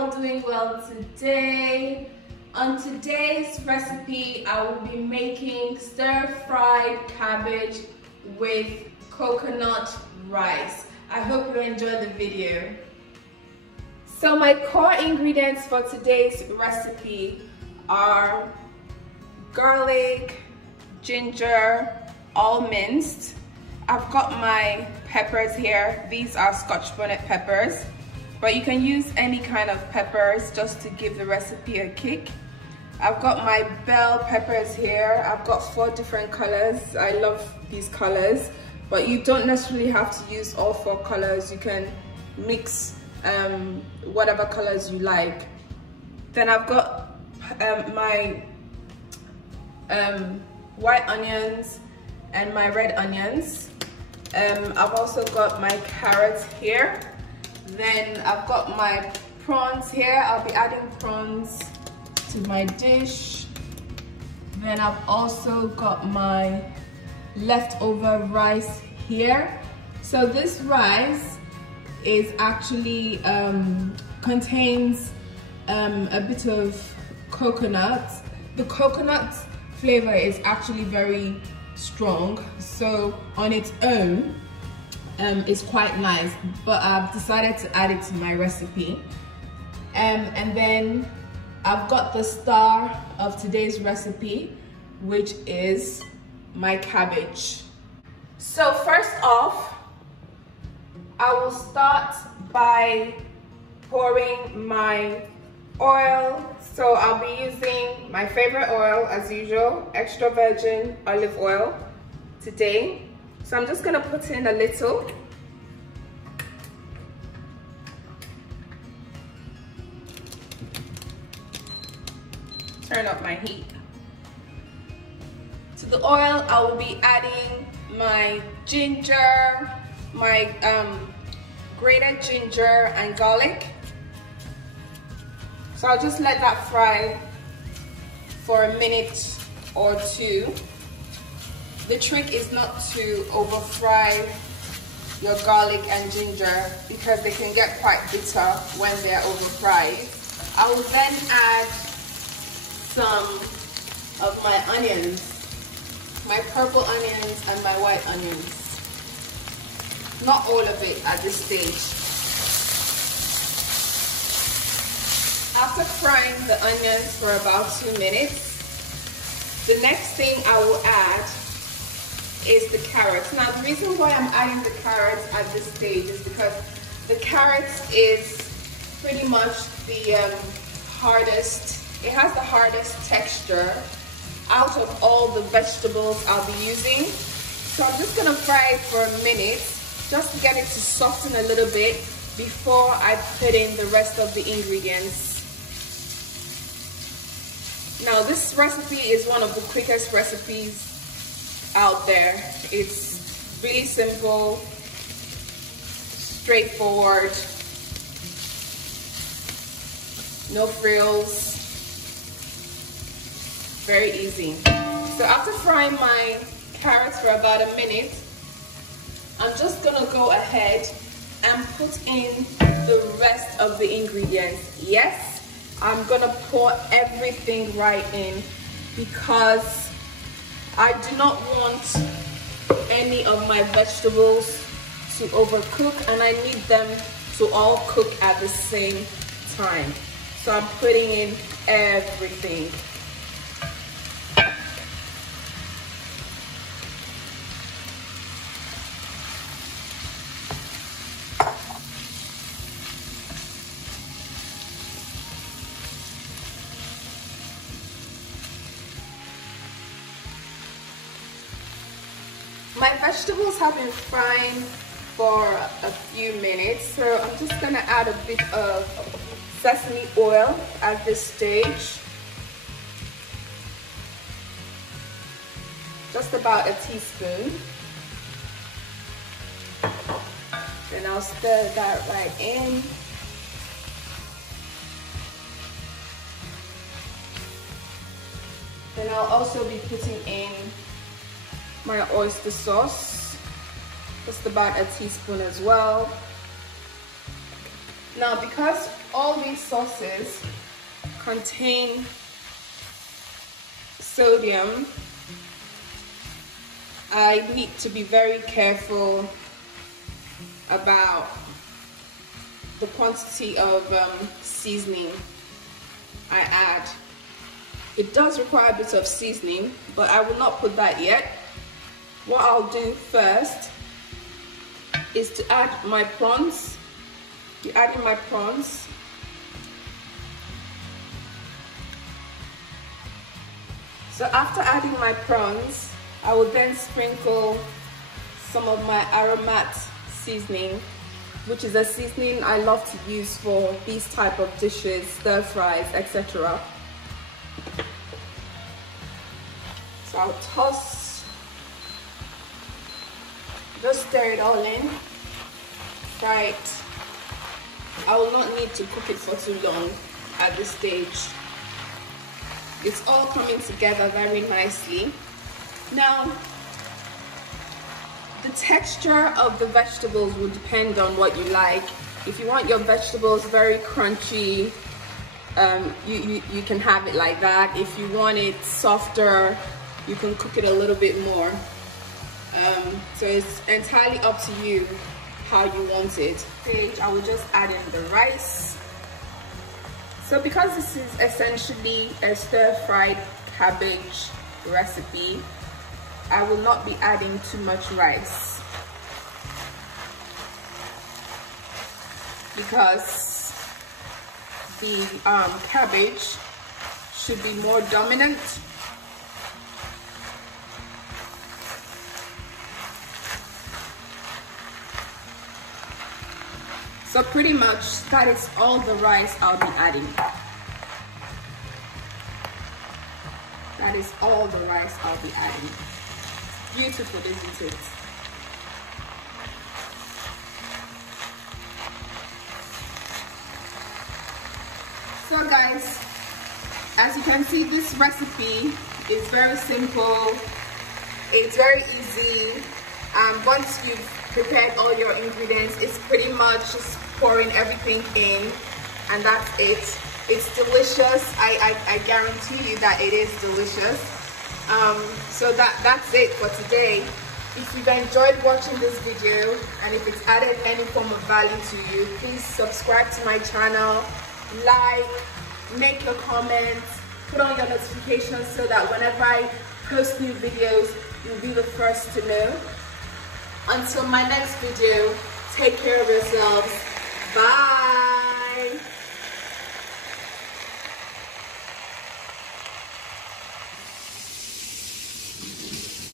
all doing well today. On today's recipe, I will be making stir-fried cabbage with coconut rice. I hope you enjoy the video. So my core ingredients for today's recipe are garlic, ginger, all minced. I've got my peppers here. These are Scotch bonnet peppers, but you can use any kind of peppers just to give the recipe a kick. I've got my bell peppers here. I've got 4 different colors. I love these colors, but you don't necessarily have to use all 4 colors. You can mix whatever colors you like. Then I've got my white onions and my red onions. I've also got my carrots here. Then I've got my prawns here. I'll be adding prawns to my dish. Then I've also got my leftover rice here. So this rice is actually contains a bit of coconut. The coconut flavor is actually very strong, so on its own it's quite nice, but I've decided to add it to my recipe. And then I've got the star of today's recipe, which is my cabbage. So first off, I will start by pouring my oil. So I'll be using my favorite oil as usual, extra virgin olive oil today. So I'm just gonna put in a little. Turn up my heat. To the oil, I will be adding my ginger, my grated ginger and garlic. So I'll just let that fry for a minute or 2. The trick is not to over fry your garlic and ginger because they can get quite bitter when they're over fried. I will then add some of my onions, my purple onions and my white onions. Not all of it at this stage. After frying the onions for about 2 minutes, the next thing I will add is the carrots. Now the reason why I'm adding the carrots at this stage is because the carrots is pretty much the hardest, it has the hardest texture out of all the vegetables I'll be using. So I'm just gonna fry it for a minute just to get it to soften a little bit before I put in the rest of the ingredients. Now this recipe is one of the quickest recipes out there. It's really simple, straightforward, no frills, very easy. So after frying my carrots for about a minute, I'm just gonna go ahead and put in the rest of the ingredients. Yes, I'm gonna pour everything right in because I do not want any of my vegetables to overcook and I need them to all cook at the same time. So I'm putting in everything. My vegetables have been frying for a few minutes, so I'm just gonna add a bit of sesame oil at this stage. Just about a teaspoon. Then I'll stir that right in. Then I'll also be putting in my oyster sauce, just about a teaspoon as well. Now, because all these sauces contain sodium, I need to be very careful about the quantity of seasoning I add. It does require a bit of seasoning, but I will not put that yet. What I'll do first is to add my prawns. You're adding my prawns. So after adding my prawns, I will then sprinkle some of my aromat seasoning, which is a seasoning I love to use for these type of dishes, stir fries, etc. So I'll toss, just stir it all in, fry it. I will not need to cook it for too long at this stage. It's all coming together very nicely. Now, the texture of the vegetables will depend on what you like. If you want your vegetables very crunchy, you can have it like that. If you want it softer, you can cook it a little bit more. So it's entirely up to you how you want it. I will just add in the rice. So because this is essentially a stir-fried cabbage recipe, I will not be adding too much rice because the cabbage should be more dominant. So pretty much that is all the rice I'll be adding. That is all the rice I'll be adding. Beautiful, isn't it? So guys, as you can see, this recipe is very simple. It's very easy. Once you've prepared all your ingredients, it's pretty much just pouring everything in, and that's it. It's delicious. I guarantee you that it is delicious. So that's it for today. If you've enjoyed watching this video and if it's added any form of value to you, please subscribe to my channel, like, make your comments, put on your notifications so that whenever I post new videos, you'll be the first to know. Until my next video, take care of yourselves. Bye.